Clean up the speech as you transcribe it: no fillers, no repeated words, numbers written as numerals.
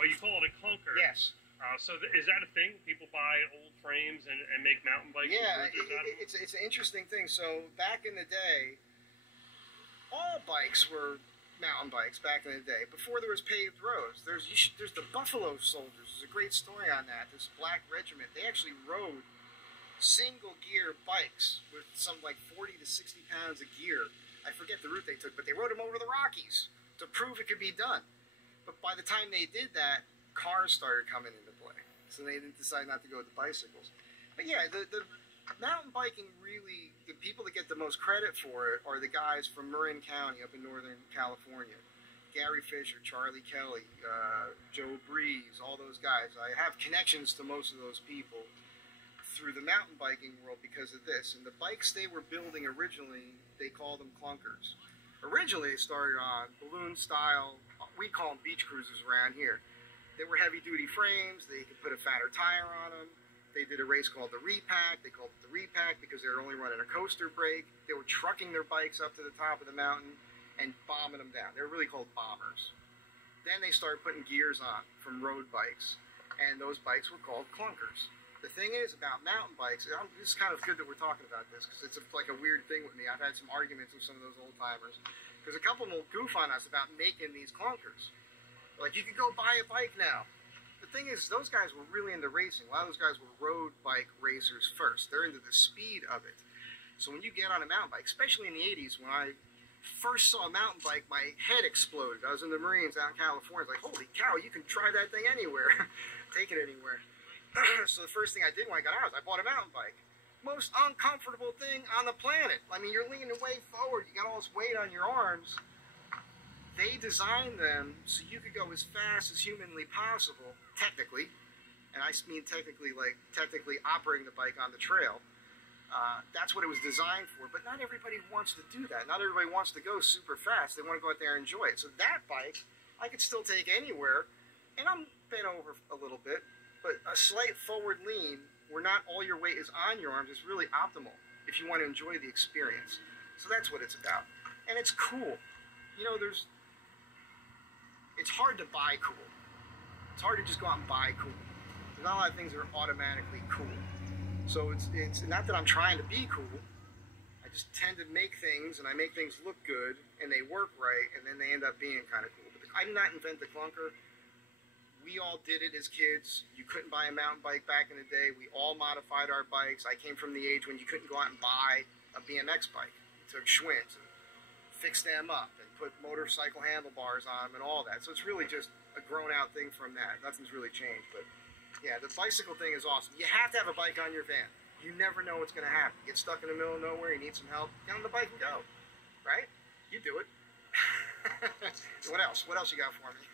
Well, you call it a Klunker. Yes. So is that a thing? People buy old frames and make mountain bikes? Yeah, it's an interesting thing. So back in the day, all bikes were mountain bikes back in the day. Before there was paved roads, there's the Buffalo Soldiers. There's a great story on that. This black regiment, they actually rode single gear bikes with some like 40 to 60 pounds of gear. I forget the route they took, but they rode them over the Rockies to prove it could be done. But by the time they did that, cars started coming into play. So they decided not to go with the bicycles. But yeah, the mountain biking really, the people that get the most credit for it are the guys from Marin County up in Northern California. Gary Fisher, Charlie Kelly, Joe Breeze, all those guys. I have connections to most of those people through the mountain biking world because of this. And the bikes they were building originally, they called them Klunkers. Originally, it started on balloon style, we call them beach cruisers around here. They were heavy-duty frames. They could put a fatter tire on them. They did a race called the Repack. They called it the Repack because they were only running a coaster brake. They were trucking their bikes up to the top of the mountain and bombing them down. They were really called bombers. Then they started putting gears on from road bikes, and those bikes were called Klunkers. The thing is about mountain bikes, this is kind of good that we're talking about this because it's like a weird thing with me. I've had some arguments with some of those old-timers because a couple of them will goof on us about making these Klunkers. Like, you could go buy a bike now. The thing is, those guys were really into racing. A lot of those guys were road bike racers first. They're into the speed of it. So when you get on a mountain bike, especially in the 80s, when I first saw a mountain bike, my head exploded. I was in the Marines out in California. I was like, holy cow, you can try that thing anywhere. Take it anywhere. So the first thing I did when I got out was I bought a mountain bike. Most uncomfortable thing on the planet. I mean, you're leaning way forward. You got all this weight on your arms. They designed them so you could go as fast as humanly possible, technically, and I mean technically operating the bike on the trail. That's what it was designed for, but not everybody wants to do that. Not everybody wants to go super fast. They want to go out there and enjoy it. So that bike, I could still take anywhere, and I'm bent over a little bit, but a slight forward lean where not all your weight is on your arms is really optimal if you want to enjoy the experience. So that's what it's about. And it's cool. You know, it's hard to buy cool. It's hard to just go out and buy cool. There's not a lot of things that are automatically cool. So it's not that I'm trying to be cool. I just tend to make things, and I make things look good, and they work right, and then they end up being kind of cool. But I did not invent the Klunker. We all did it as kids. You couldn't buy a mountain bike back in the day. We all modified our bikes. I came from the age when you couldn't go out and buy a BMX bike. You took Schwinns and fixed them up and put motorcycle handlebars on them and all that. So it's really just a grown-out thing from that. Nothing's really changed. But yeah, the bicycle thing is awesome. You have to have a bike on your van. You never know what's going to happen. You get stuck in the middle of nowhere, you need some help, get on the bike and go. Right? You do it. What else? What else you got for me?